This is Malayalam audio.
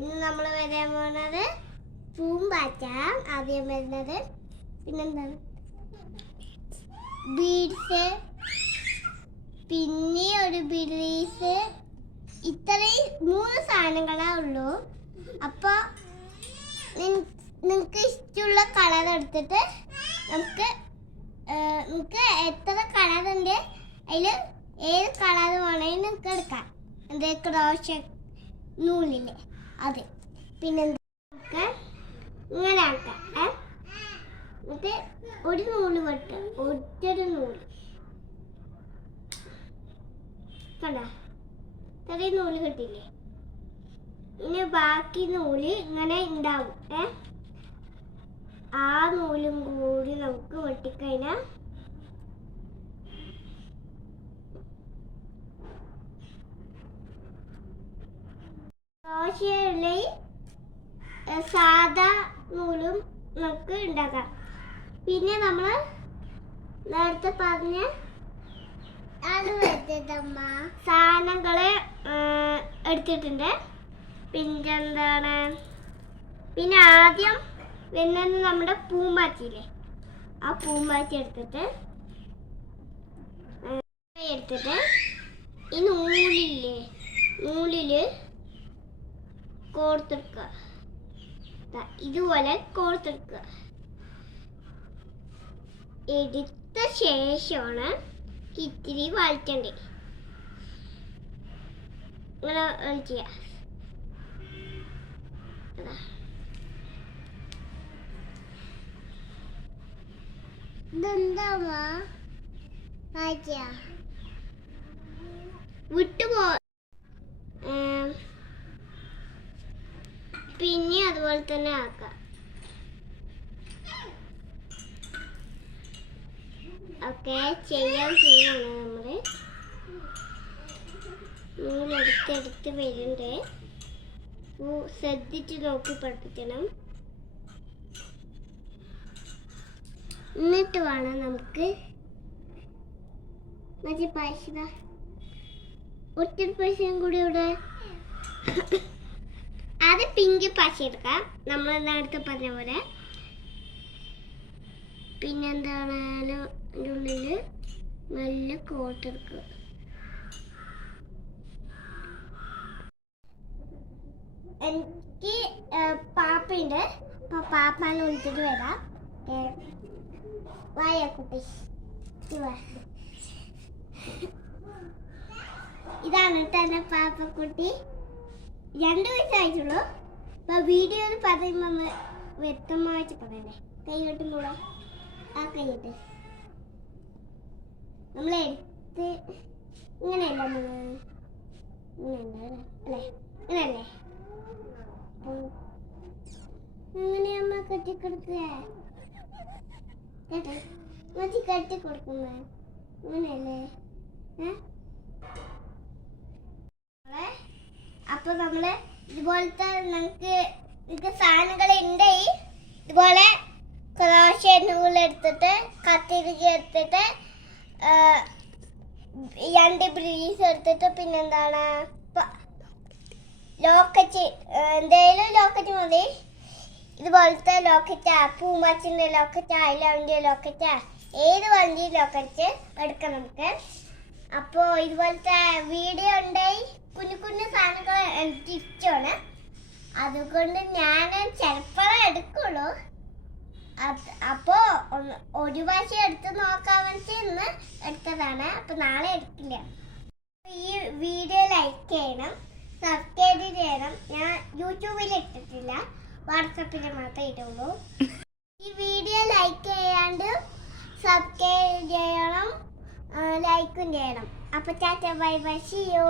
ഇന്ന് നമ്മൾ വരാൻ പോകുന്നത് പൂമ്പാറ്റ ആദ്യം വരുന്നത്, പിന്നെന്താണ് ബീഡ്സ്, പിന്നെ ഒരു ബിലീസ്. ഇത്രയും 3 സാധനങ്ങളേ ഉള്ളൂ. അപ്പോൾ നിങ്ങൾക്ക് ഇഷ്ടമുള്ള കളർ എടുത്തിട്ട് നമുക്ക് എത്ര കളറുണ്ട് അതിൽ ഏത് കളർ വേണമെങ്കിലും നിങ്ങൾക്ക് എടുക്കാം. ക്രോഷ നൂലില്ലേ അത്. പിന്നെ നമുക്ക് ഇങ്ങനെ ആക്കാം. എന്നിട്ട് ഒരു നൂല് വെട്ട്, ഒറ്റൊരു നൂല് കണ്ടോ, ഇത്രയും നൂല് കിട്ടില്ലേ. ഇനി ബാക്കി നൂല് ഇങ്ങനെ ഉണ്ടാവും. ആ നൂലും കൂടി നമുക്ക് വെട്ടിക്കഴിഞ്ഞാൽ ക്രോഷയിലെ സാധാ നൂലും നമുക്ക് ഉണ്ടാക്കാം. പിന്നെ നമ്മൾ നേരത്തെ പറഞ്ഞ സാധനങ്ങള് എടുത്തിട്ടുണ്ട്. പിന്നെന്താണ്, പിന്നെ ആദ്യം വരുന്നത് നമ്മുടെ പൂമ്പാറ്റയില്ലേ, ആ പൂമ്പാറ്റ എടുത്തിട്ട് ഈ നൂലില് കോർത്തെടുക്കുക. ഇതുപോലെ കോർത്തെടുക്കുക. എടുത്ത ശേഷമാണ് ഇത്തിരി വലിക്കണ്ടേ. ഇങ്ങനെ വലിക്കുക. വിട്ടുപോ. പിന്നെ അതുപോലെ തന്നെ ആക്കാം. ഓക്കെ, ചെയ്യാണ് നമ്മള്. നൂലെടുത്തെടുത്ത് വരുന്നുണ്ട്. ശ്രദ്ധിച്ച് നോക്കി പഠിപ്പിക്കണം. എന്നിട്ട് വേണം നമുക്ക് മറ്റേ പൈസ, ഒറ്റ പൈസയും കൂടി ഇവിടെ. അത് പിങ്ക് പശ എടുക്കാം, നമ്മൾ നേരത്തെ പറഞ്ഞ പോലെ. പിന്നെന്താണ്, അതിൻ്റെ ഉള്ളിൽ നല്ല കോട്ടെടുക്കുക. എനിക്ക് പാപ്പയുണ്ട്, അപ്പോൾ പാപ്പാനെ വിളിച്ചിട്ട് വരാം. വായ കുട്ടി, ഇതാണ് തന്നെ പാപ്പക്കുട്ടി. 2 വയസ്സായിട്ടുള്ളൂ. അപ്പൊ വീഡിയോയിൽ പറയുമ്പോൾ വ്യക്തമായിട്ട് പറയണ്ടേ. കൈകൊട്ടും കൂടെ, ആ കൈയിട്ട് നമ്മളെടുത്ത് ഇങ്ങനെയല്ല, അല്ലേ, ഇങ്ങനെയല്ലേ, അങ്ങനെ നമ്മൾ കെട്ടിക്കൊടുക്കുക കേട്ടെ. മതി കെട്ടിക്കൊടുക്കുന്ന അങ്ങനെയല്ലേ. അപ്പൊ നമ്മള് ഇതുപോലത്തെ നിങ്ങൾക്ക് സാധനങ്ങൾ ഉണ്ട്. ഇതുപോലെ ക്രോഷ നൂലെടുത്തിട്ട്, കത്തിരിക്ക എടുത്തിട്ട്, 2 ബ്രീസ് എടുത്തിട്ട്, പിന്നെന്താണ് ലോക്കറ്റ്, എന്തെങ്കിലും ലോക്കറ്റ് മതി. ഇതുപോലത്തെ ലോക്കറ്റാ, പൂമ്പാച്ചിൻ്റെ ലോക്കറ്റാ, ഐലവിൻ്റെ ലോക്കറ്റാ, ഏത് വണ്ടി ലോക്കറ്റ് എടുക്കാം നമുക്ക്. അപ്പോൾ ഇതുപോലത്തെ വീഡിയോ ഉണ്ടായി കുഞ്ഞു സാധനങ്ങൾ എനിക്ക് ഇഷ്ടമാണ്. അതുകൊണ്ട് ഞാൻ ചിലപ്പോഴേ എടുക്കുള്ളൂ. അപ്പോൾ ഒരു പ്രാവശ്യം എടുത്ത് നോക്കാൻ വേണ്ടി ഇന്ന് എടുത്തതാണ്. അപ്പോൾ നാളെ എടുക്കില്ല. ഈ വീഡിയോ ലൈക്ക് ചെയ്യണം, സബ്സ്ക്രൈബ് ചെയ്യണം. ഞാൻ യൂട്യൂബിൽ ഇട്ടിട്ടില്ല, വാട്സപ്പിൽ മാത്രമേ ഇടുള്ളൂ. ഈ വീഡിയോ ലൈക്ക് ചെയ്യാണ്ട് സബ്സ്ക്രൈബ് ചെയ്യണം, ലൈക്കും ചെയ്യണം. അപ്പോൾ tata, bye bye, see U.